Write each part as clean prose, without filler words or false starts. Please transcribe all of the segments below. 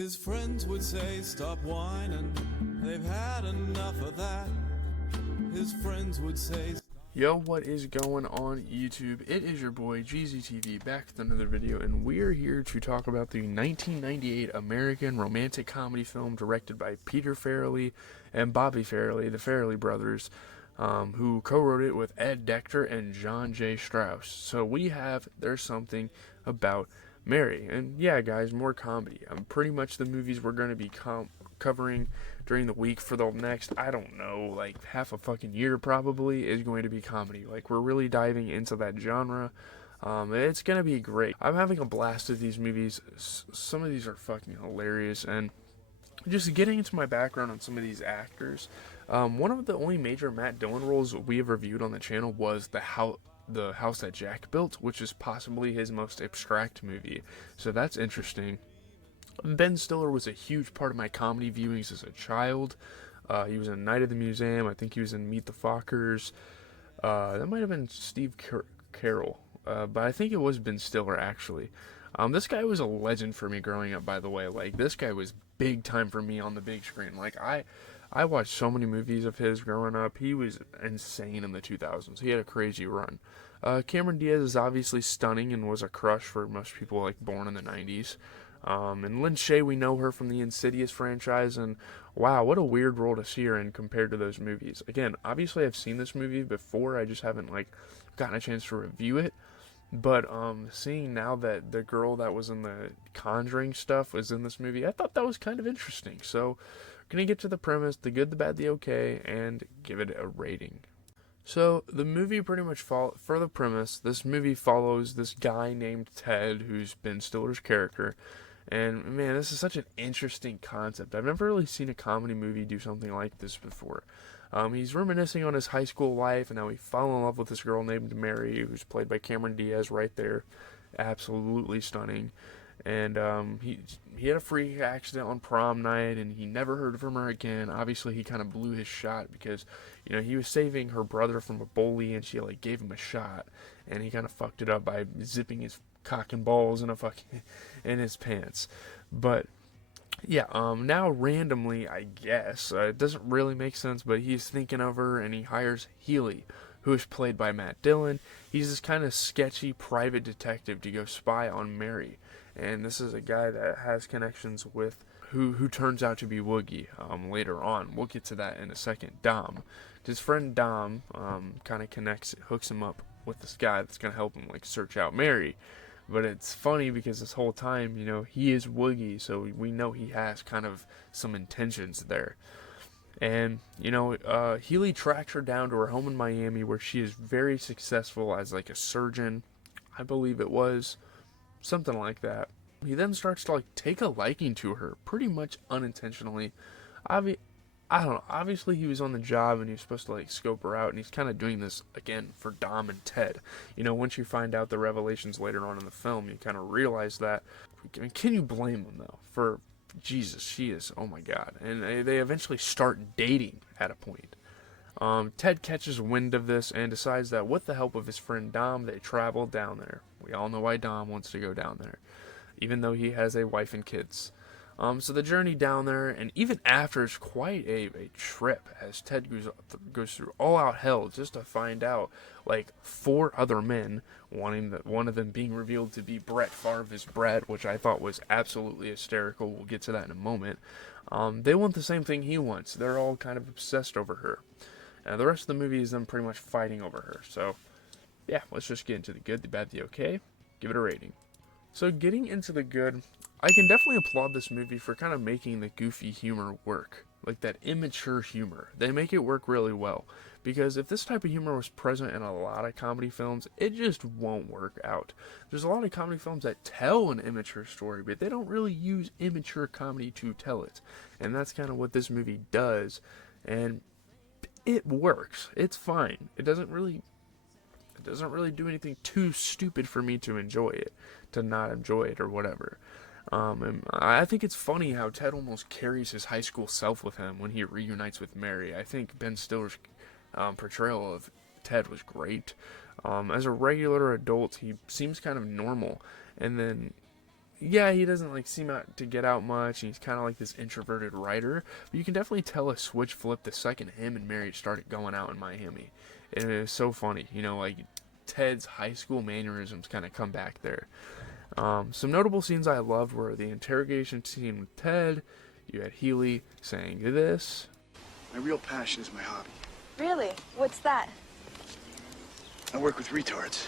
His friends would say, stop whining, they've had enough of that. His friends would say, yo, what is going on YouTube? It is your boy GZTV back with another video, and we're here to talk about the 1998 American romantic comedy film directed by Peter Farrelly and Bobby Farrelly, the Farrelly brothers, who co-wrote it with Ed Decter and John J. Strauss. So we have There's Something About Mary, and yeah, guys, more comedy. Pretty much the movies we're going to be covering during the week for the next, I don't know, like half a fucking year probably, is going to be comedy. Like, we're really diving into that genre. It's gonna be great. I'm having a blast with these movies. Some of these are fucking hilarious, and just getting into my background on some of these actors. One of the only major Matt Dillon roles we have reviewed on the channel was the House That Jack Built, which is possibly his most abstract movie. So that's interesting. Ben Stiller was a huge part of my comedy viewings as a child. He was in Night at the Museum. I think he was in Meet the Fockers. That might have been Steve Carell, but I think it was Ben Stiller, actually. This guy was a legend for me growing up, by the way. Like, this guy was big time for me on the big screen. Like, I watched so many movies of his growing up. He was insane in the 2000s. He had a crazy run. Cameron Diaz is obviously stunning and was a crush for most people, like, born in the 90s. And Lynn Shay, we know her from the Insidious franchise, and wow, what a weird role to see her in compared to those movies. Again, obviously I've seen this movie before, I just haven't, like, gotten a chance to review it. But seeing now that the girl that was in the Conjuring stuff was in this movie, I thought that was kind of interesting. So, gonna get to the premise, the good, the bad, the okay, and give it a rating. So, the movie pretty much for the premise, this movie follows this guy named Ted, who's Ben Stiller's character. And man, this is such an interesting concept. I've never really seen a comedy movie do something like this before. He's reminiscing on his high school life and how he fell in love with this girl named Mary, who's played by Cameron Diaz right there. Absolutely stunning. And he had a freak accident on prom night, and he never heard from her again. Obviously, he kind of blew his shot because, you know, he was saving her brother from a bully, and she, like, gave him a shot. And he kind of fucked it up by zipping his cock and balls in his pants. But yeah, now randomly, I guess, it doesn't really make sense, but he's thinking of her, and he hires Healy, who is played by Matt Dillon. He's this kind of sketchy private detective to go spy on Mary, and this is a guy that has connections with who turns out to be Woogie later on. We'll get to that in a second. Dom, his friend Dom, kind of hooks him up with this guy that's gonna help him, like, search out Mary. But it's funny because this whole time, you know, he is Woogie, so we know he has kind of some intentions there. And, you know, Healy tracks her down to her home in Miami, where she is very successful as, like, a surgeon. I believe it was. Something like that. He then starts to, like, take a liking to her, pretty much unintentionally. I don't know, obviously he was on the job and he was supposed to, like, scope her out, and he's kind of doing this, again, for Dom and Ted. You know, once you find out the revelations later on in the film, you kind of realize that. I mean, can you blame them, though? For, Jesus, she is, oh my god. And they eventually start dating at a point. Ted catches wind of this and decides that with the help of his friend Dom, they travel down there. We all know why Dom wants to go down there, even though he has a wife and kids. So the journey down there, and even after, is quite a trip, as Ted goes through all-out hell just to find out, like, 4 other men, one of them being revealed to be Brett Favre's Brett, which I thought was absolutely hysterical. We'll get to that in a moment. They want the same thing he wants. They're all kind of obsessed over her. And the rest of the movie is them pretty much fighting over her. So, yeah, let's just get into the good, the bad, the okay. Give it a rating. So, getting into the good, I can definitely applaud this movie for kind of making the goofy humor work. Like, that immature humor. They make it work really well. Because if this type of humor was present in a lot of comedy films, it just won't work out. There's a lot of comedy films that tell an immature story, but they don't really use immature comedy to tell it. And that's kind of what this movie does. And it works. It's fine. It doesn't really do anything too stupid for me to enjoy it, to not enjoy it or whatever. And I think it's funny how Ted almost carries his high school self with him when he reunites with Mary. I think Ben Stiller's portrayal of Ted was great. As a regular adult, he seems kind of normal, and then yeah, he doesn't like seem out to get out much, and he's kind of like this introverted writer. But you can definitely tell a switch flipped the second him and Mary started going out in Miami. And it was so funny, you know, like Ted's high school mannerisms kind of come back there. Some notable scenes I loved were the interrogation scene with Ted. You had Healy saying this. My real passion is my hobby. Really? What's that? I work with retards.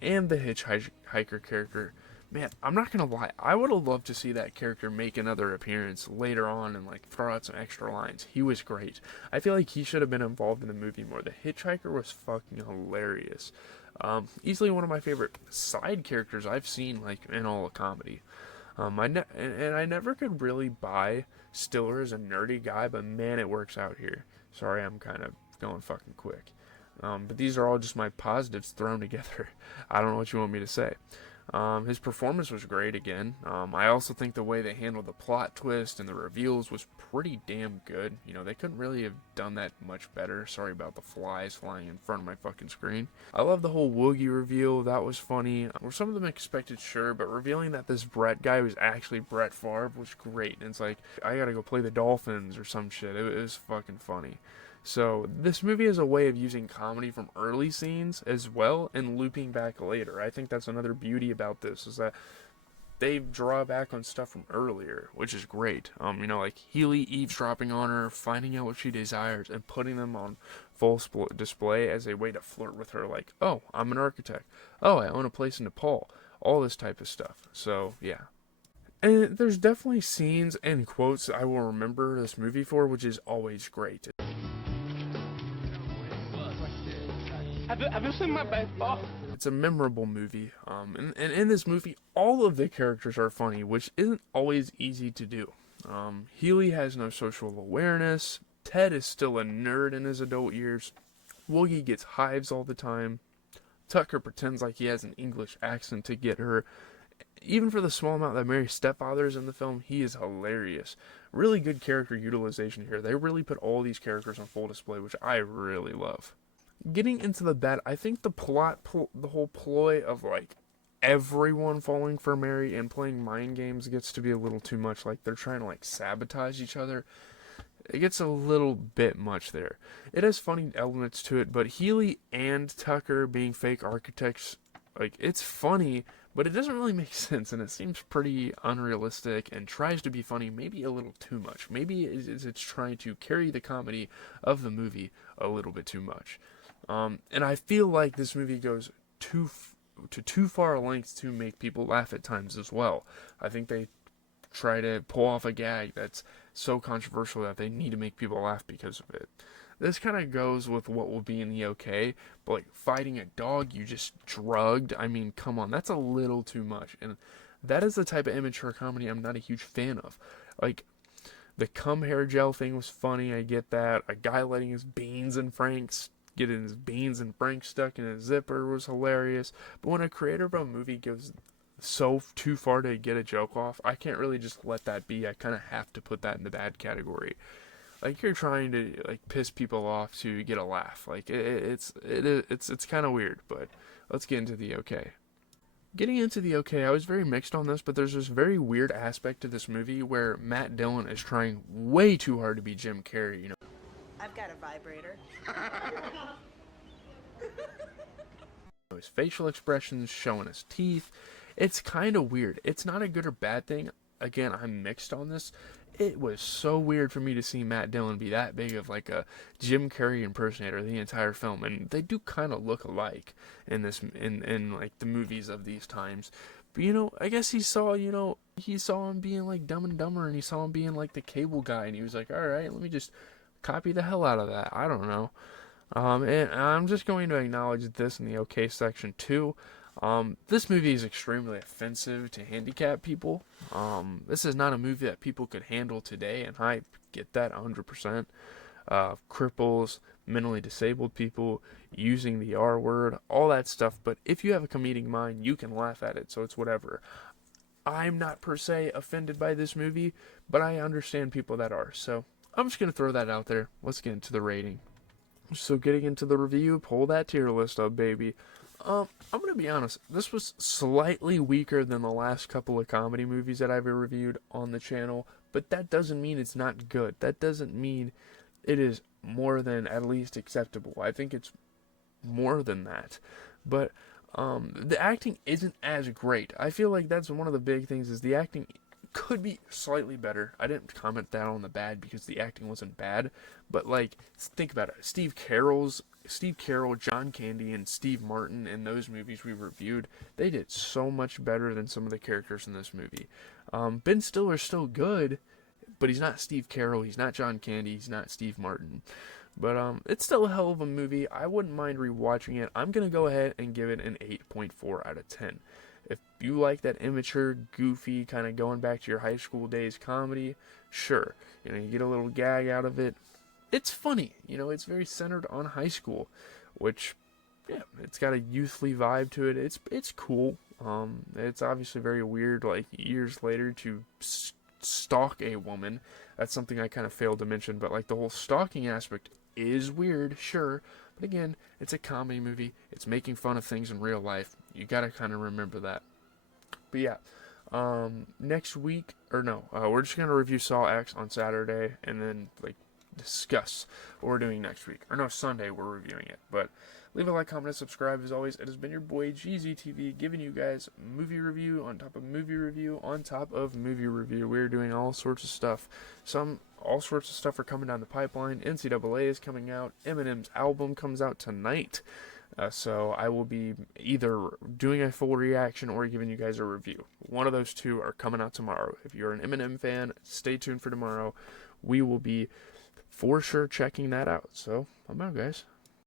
And the hitchhiker character. Man, I'm not gonna lie, I would have loved to see that character make another appearance later on and like throw out some extra lines. He was great. I feel like he should have been involved in the movie more. The hitchhiker was fucking hilarious. Easily one of my favorite side characters I've seen like in all of comedy. I never could really buy Stiller as a nerdy guy, but man, it works out here. Sorry, I'm kind of going fucking quick. But these are all just my positives thrown together. I don't know what you want me to say. His performance was great again. I also think the way they handled the plot twist and the reveals was pretty damn good. You know, they couldn't really have done that much better. Sorry about the flies flying in front of my fucking screen. I love the whole Woogie reveal. That was funny. Were some of them expected? Sure, but revealing that this Brett guy was actually Brett Favre was great. And it's like, I gotta go play the Dolphins or some shit. It was fucking funny. So this movie is a way of using comedy from early scenes as well and looping back later. I think that's another beauty about this, is that they draw back on stuff from earlier, which is great. You know, like Healy eavesdropping on her, finding out what she desires, and putting them on full display as a way to flirt with her. Like, oh, I'm an architect. Oh, I own a place in Nepal. All this type of stuff. So yeah. And there's definitely scenes and quotes I will remember this movie for, which is always great. Have you seen my baseball? It's a memorable movie, and in this movie, all of the characters are funny, which isn't always easy to do. Healy has no social awareness, Ted is still a nerd in his adult years, Woogie gets hives all the time, Tucker pretends like he has an English accent to get her. Even for the small amount that Mary's stepfather is in the film, he is hilarious. Really good character utilization here. They really put all these characters on full display, which I really love. Getting into the bad, I think the the whole ploy of like everyone falling for Mary and playing mind games gets to be a little too much. Like they're trying to like sabotage each other. It gets a little bit much there. It has funny elements to it, but Healy and Tucker being fake architects, like it's funny, but it doesn't really make sense, and it seems pretty unrealistic and tries to be funny, maybe a little too much. Maybe it's trying to carry the comedy of the movie a little bit too much. And I feel like this movie goes too far lengths to make people laugh at times as well. I think they try to pull off a gag that's so controversial that they need to make people laugh because of it. This kind of goes with what will be in the okay, but like fighting a dog you just drugged, I mean, come on, that's a little too much. And that is the type of immature comedy I'm not a huge fan of. Like, the cum hair gel thing was funny, I get that. A guy letting his beans and franks getting his beans and franks stuck in his zipper was hilarious. But when a creator of a movie goes so too far to get a joke off, I can't really just let that be. I kind of have to put that in the bad category. Like, you're trying to like piss people off to get a laugh. Like it's kind of weird. But let's get into the okay. Getting into the okay, I was very mixed on this, but there's this very weird aspect to this movie where Matt Dillon is trying way too hard to be Jim Carrey. You know. I've got a vibrator. His facial expressions, showing his teeth. It's kind of weird. It's not a good or bad thing. Again, I'm mixed on this. It was so weird for me to see Matt Dillon be that big of like a Jim Carrey impersonator the entire film, and they do kind of look alike in this in like the movies of these times. But you know, I guess he saw him being like Dumb and Dumber, and he saw him being like the cable guy, and he was like, all right, let me just copy the hell out of that. I don't know. And I'm just going to acknowledge this in the okay section too. This movie is extremely offensive to handicapped people. This is not a movie that people could handle today, and I get that 100%. Cripples, mentally disabled people, using the R word, all that stuff. But if you have a comedic mind, you can laugh at it, so it's whatever. I'm not per se offended by this movie, but I understand people that are, so I'm just going to throw that out there. Let's get into the rating. So getting into the review, pull that tier list up, baby. I'm gonna be honest. This was slightly weaker than the last couple of comedy movies that I've reviewed on the channel, but that doesn't mean it's not good. That doesn't mean it is more than at least acceptable. I think it's more than that. But the acting isn't as great. I feel like that's one of the big things is the acting could be slightly better. I didn't comment that on the bad because the acting wasn't bad, but like think about it. Steve Carell, John Candy, and Steve Martin in those movies we reviewed, they did so much better than some of the characters in this movie. Ben Stiller's still good, but he's not Steve Carell, he's not John Candy, he's not Steve Martin. But it's still a hell of a movie. I wouldn't mind rewatching it. I'm going to go ahead and give it an 8.4 out of 10. If you like that immature, goofy, kind of going back to your high school days comedy, sure. You get a little gag out of it. It's funny. It's very centered on high school, which, yeah, it's got a youthly vibe to it. It's cool. It's obviously very weird, like, years later to stalk a woman. That's something I kind of failed to mention, but, like, the whole stalking aspect is weird, sure, but again, it's a comedy movie. It's making fun of things in real life. You gotta kind of remember that. But yeah, next week, we're just gonna review Saw X on Saturday, and then like discuss what we're doing next week. Sunday we're reviewing it. But leave a like, comment, and subscribe. As always, it has been your boy GZTV giving you guys movie review on top of movie review on top of movie review. We're doing all sorts of stuff. All sorts of stuff are coming down the pipeline. NCAA is coming out. Eminem's album comes out tonight. So I will be either doing a full reaction or giving you guys a review. One of those two are coming out tomorrow. If you're an Eminem fan, stay tuned for tomorrow. We will be for sure checking that out. So I'm out, guys.